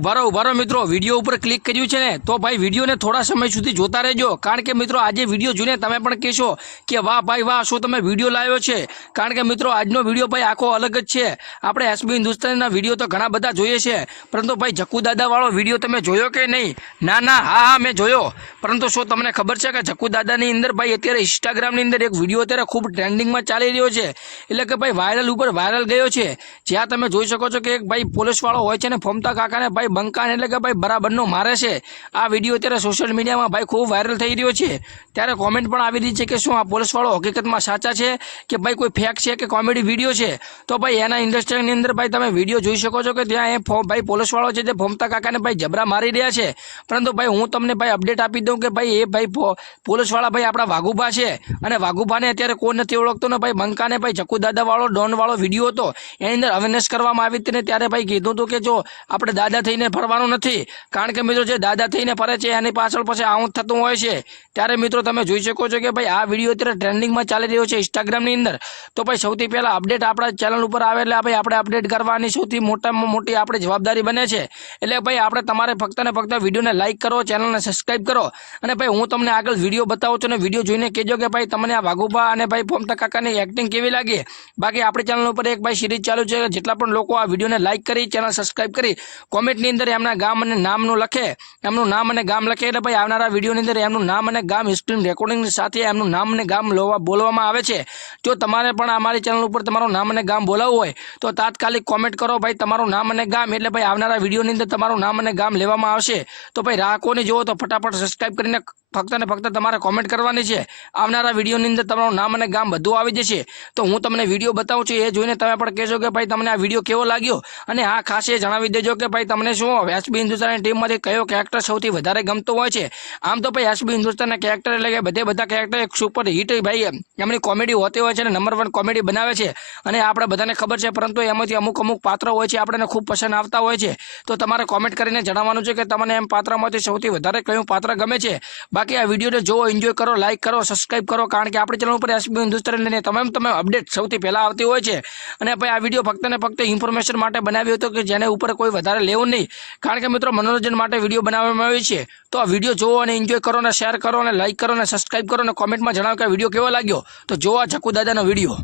ઉભા રહો મિત્રો, વિડીયો ઉપર ક્લિક કર્યું છે ને તો ભાઈ વિડીયોને થોડા સમય સુધી જોતા રહેજો, કારણ કે મિત્રો આજે વિડીયો જોઈને તમે પણ કહેશો કે વાહ ભાઈ વાહ, શું તમે વિડીયો લાવ્યો છે। કારણ કે મિત્રો આજનો વિડીયો ભાઈ આખો અલગ જ છે। આપણે એસબી હિન્દુસ્તાનીના વિડીયો તો ઘણા બધા જોઈએ છે, પરંતુ ભાઈ જક્કુ દાદાવાળો વિડીયો તમે જોયો કે નહીં? ના હા મેં જોયો, પરંતુ શું તમને ખબર છે કે જક્કુ દાદાની અંદર ભાઈ અત્યારે ઇન્સ્ટાગ્રામની અંદર એક વિડીયો અત્યારે ખૂબ ટ્રેન્ડિંગમાં ચાલી રહ્યો છે, એટલે કે ભાઈ વાયરલ ગયો છે, જ્યાં તમે જોઈ શકો છો કે એક ભાઈ પોલીસવાળો હોય છે ને ફોમતા કાકાને ભાઈ બંકાને એટલે કે ભાઈ બરાબરનો મારે છે। આ વિડીયો અત્યારે સોશિયલ મીડિયામાં ભાઈ ખૂબ વાયરલ થઈ રહ્યો છે। ત્યારે કોમેન્ટ પણ આવી રહી છે કે શું આ પોલીસવાળો હકીકતમાં સાચા છે કે ભાઈ કોઈ ફેક છે કે કોમેડી વિડીયો છે? તો ભાઈ એના ઇન્ડસ્ટ્રીની અંદર ભાઈ તમે વિડીયો જોઈ શકો છો કે ત્યાં એ ભાઈ પોલીસવાળો છે તે ફોમતા કાકાને ભાઈ જબરા મારી રહ્યા છે। પરંતુ ભાઈ હું તમને ભાઈ અપડેટ આપી દઉં કે ભાઈ એ ભાઈ પોલીસવાળા ભાઈ આપણા વાઘુભા છે, અને વાઘુભાને અત્યારે કોઈ નથી ઓળખતો ને ભાઈ બંકાને ભાઈ જક્કુ દાદાવાળો ડોનવાળો વિડીયો હતો એની અંદર અવેરનેસ કરવામાં આવી હતી ને ત્યારે ભાઈ કીધું હતું કે જો આપણે દાદા થઈને ફરવાનું નથી, કારણ કે મિત્રો જે દાદા થઈને ફરે છે એની પાછળ પછી આવું થતું હોય છે। ત્યારે મિત્રો તમે જોઈ શકો છો કે ભાઈ આ વિડીયો અત્યારે ટ્રેન્ડિંગમાં ચાલી રહ્યો છે ઇન્સ્ટાગ્રામની અંદર। તો ભાઈ સૌથી પહેલાં અપડેટ આપણા ચેનલ ઉપર આવે એટલે ભાઈ આપણે અપડેટ કરવાની સૌથી મોટામાં મોટી આપણી જવાબદારી બને છે। એટલે ભાઈ આપણે તમારે ફક્ત ને ફક્ત વિડીયોને લાઇક કરો, ચેનલને સબસ્ક્રાઈબ કરો, અને ભાઈ હું તમને આગળ વિડીયો બતાવું છું, અને વિડીયો જોઈને કહેજો કે ભાઈ તમને આ વાઘુભા અને ભાઈ ફોમતા કાકાની એક્ટિંગ કેવી લાગી। બાકી આપણી ચેનલ ઉપર એક ભાઈ સિરીઝ ચાલુ છે, જેટલા પણ લોકો આ વિડીયોને લાઇક કરી, ચેનલ સબસ્ક્રાઈબ કરી, કોમેન્ટની અંદર એમના ગામ અને નામનું લખે, એમનું નામ અને ગામ લખે, એટલે ભાઈ આવનારા વિડીયોની અંદર એમનું નામ અને ગામ સ્ક્રીન રેકોર્ડિંગની સાથે એમનું નામ અને ગામ બોલવામાં આવે છે। જો તમારે પણ અમારી ચેનલ ઉપર તમારું નામ અને ગામ બોલાવવું હોય તો તાત્કાલિક કોમેન્ટ કરો ભાઈ તમારું નામ અને ગામ, એટલે ભાઈ આવનારા વિડીયોની અંદર તમારું નામ અને ગામ લેવામાં આવશે। તો ભાઈ રાહ કોની જુઓ તો ફટાફટ સબસ્ક્રાઈબ કરીને ફક્ત ને ફક્ત તમારે કોમેન્ટ કરવાની છે। આવનારા વિડીયોની અંદર તમારું નામ અને ગામ બધું આવી જશે। તો હું તમને વિડીયો બતાવું છું, એ જોઈને તમે પણ કહેશો કે ભાઈ તમને આ વિડીયો કેવો લાગ્યો, અને હા ખાસ એ જણાવી દેજો કે ભાઈ તમને શું એસબી હિન્દુસ્તાની ટીમમાંથી કયો કેરેક્ટર સૌથી વધારે ગમતો હોય છે। આમ તો ભાઈ એસબી હિન્દુસ્તાનના કેરેક્ટર એટલે કે બધા કેરેક્ટર એક સુપર હિટ ભાઈ એમની કોમેડી હોતી હોય છે અને નંબર 1 કોમેડી બનાવે છે, અને આપણે બધાને ખબર છે, પરંતુ એમાંથી અમુક પાત્રો હોય છે આપણને ખૂબ પસંદ આવતા હોય છે। તો તમારે કોમેન્ટ કરીને જણાવવાનું છે કે તમને એમ પાત્રમાંથી સૌથી વધારે કયું પાત્ર ગમે છે। બાકી આ વિડીયોને જોવો, એન્જોય કરો, લાઇક કરો, સબસ્ક્રાઈબ કરો, કારણ કે આપણી ચેનલ ઉપર એસબી હિન્દુસ્તાની લઈને તમે અપડેટ સૌથી પહેલાં આવતી હોય છે। અને ભાઈ આ વિડીયો ફક્ત ને ફક્ત ઇન્ફોર્મેશન માટે બનાવ્યો હતો કે જેને ઉપર કોઈ વધારે લેવું નહીં, કારણ કે મિત્રો મનોરંજન માટે વિડીયો બનાવવામાં આવ્યો છે। તો આ વિડીયો જોવો અને એન્જોય કરો, અને શેર કરો, અને લાઇક કરો, અને સબસ્ક્રાઈબ કરો, અને કોમેન્ટમાં જણાવો કે આ વિડીયો કેવો લાગ્યો। તો જોવો આ જક્કુ દાદાનો વિડીયો।